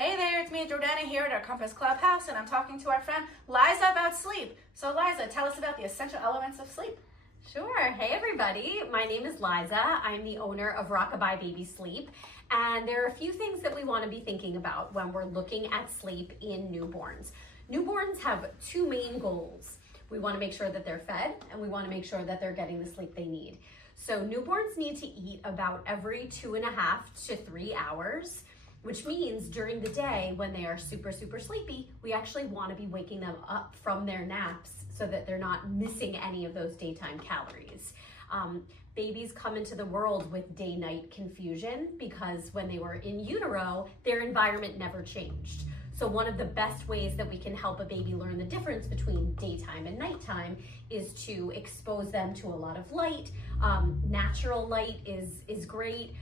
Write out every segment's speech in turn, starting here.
Hey there, it's me, Jordanna, here at our Compass Clubhouse, and I'm talking to our friend Liza about sleep. So Liza, tell us about the essential elements of sleep. Sure. Hey everybody, my name is Liza. I'm the owner of Rockabye Baby Sleep, and there are a few things that we want to be thinking about when we're looking at sleep in newborns. Newborns have two main goals. We want to make sure that they're fed, and we want to make sure that they're getting the sleep they need. So newborns need to eat about every 2.5 to 3 hours, which means during the day when they are super sleepy, we actually want to be waking them up from their naps so that they're not missing any of those daytime calories. Babies come into the world with day-night confusion because when they were in utero, their environment never changed. So one of the best ways that we can help a baby learn the difference between daytime and nighttime is to expose them to a lot of light. Natural light is great.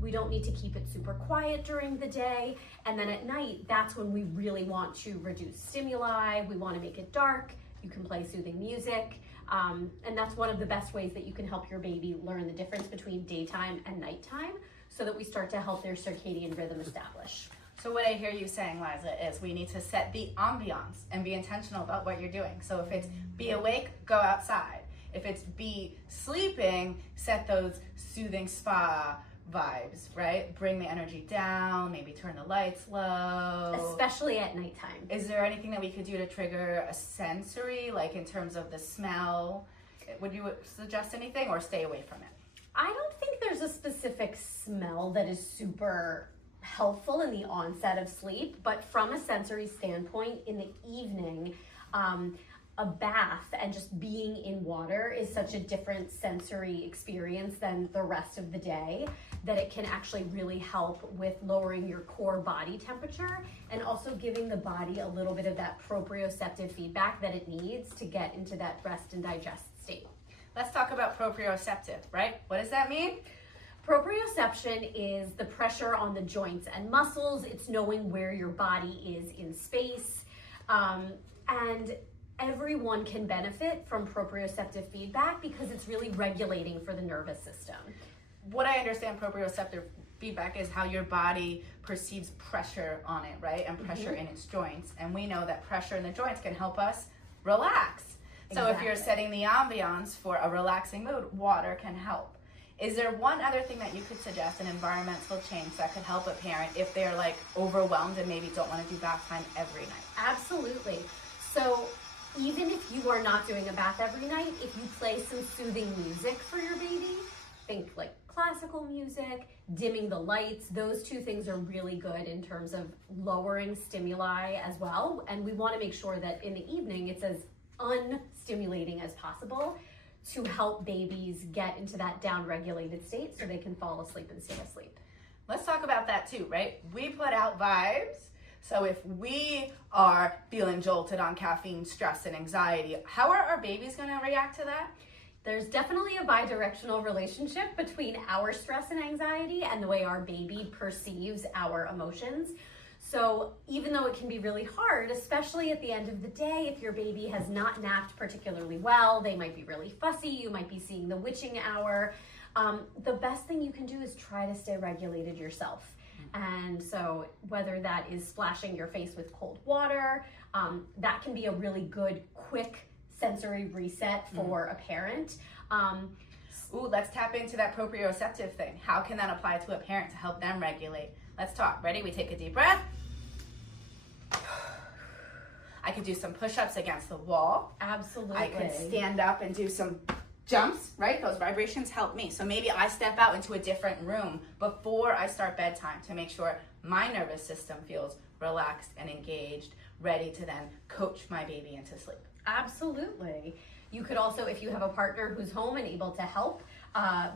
We don't need to keep it super quiet during the day. And then at night, that's when we really want to reduce stimuli. We want to make it dark. You can play soothing music. And that's one of the best ways that you can help your baby learn the difference between daytime and nighttime so that we start to help their circadian rhythm establish. So what I hear you saying, Liza, is we need to set the ambiance and be intentional about what you're doing. So if it's be awake, go outside. If it's be sleeping, set those soothing spa vibes, right? Bring the energy down, maybe turn the lights low. Especially at nighttime. Is there anything that we could do to trigger a sensory, like in terms of the smell? Would you suggest anything or stay away from it? I don't think there's a specific smell that is super helpful in the onset of sleep, but from a sensory standpoint, in the evening, a bath and just being in water is such a different sensory experience than the rest of the day that it can actually really help with lowering your core body temperature and also giving the body a little bit of that proprioceptive feedback that it needs to get into that rest and digest state. Let's talk about proprioceptive, right? What does that mean? Proprioception is the pressure on the joints and muscles. It's knowing where your body is in space. And everyone can benefit from proprioceptive feedback because it's really regulating for the nervous system. What I understand proprioceptive feedback is how your body perceives pressure on it, right? And pressure in its joints. And we know that pressure in the joints can help us relax. So if you're setting the ambiance for a relaxing mood, water can help. Is there one other thing that you could suggest, an environmental change that could help a parent if they're like overwhelmed and maybe don't want to do bath time every night? Absolutely. So even if you are not doing a bath every night, if you play some soothing music for your baby, think like classical music, dimming the lights, those two things are really good in terms of lowering stimuli as well. And we want to make sure that in the evening it's as unstimulating as possible to help babies get into that down-regulated state so they can fall asleep and stay asleep. Let's talk about that too, right? We put out vibes. So if we are feeling jolted on caffeine, stress, and anxiety, how are our babies going to react to that? There's definitely a bi-directional relationship between our stress and anxiety and the way our baby perceives our emotions. So even though it can be really hard, especially at the end of the day, if your baby has not napped particularly well, they might be really fussy, you might be seeing the witching hour. The best thing you can do is try to stay regulated yourself. And so whether that is splashing your face with cold water, that can be a really good, quick sensory reset for a parent. Let's tap into that proprioceptive thing. How can that apply to a parent to help them regulate? Let's talk. Ready? We take a deep breath. I could do some push-ups against the wall. Absolutely. I could stand up and do some jumps, right? Those vibrations help me. So maybe I step out into a different room before I start bedtime to make sure my nervous system feels relaxed and engaged, ready to then coach my baby into sleep. Absolutely. You could also, if you have a partner who's home and able to help,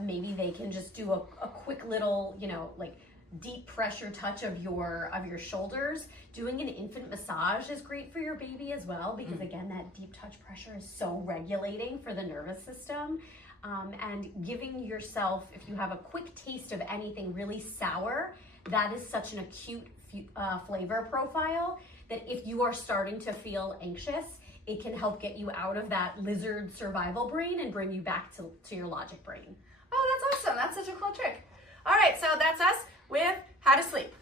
maybe they can just do a quick little, like deep pressure touch of your shoulders. Doing an infant massage is great for your baby as well because again, that deep touch pressure is so regulating for the nervous system. And giving yourself, if you have a quick taste of anything really sour, that is such an acute flavor profile that if you are starting to feel anxious, it can help get you out of that lizard survival brain and bring you back to your logic brain. Oh, that's awesome. That's such a cool trick. All right, so that's us with how to sleep.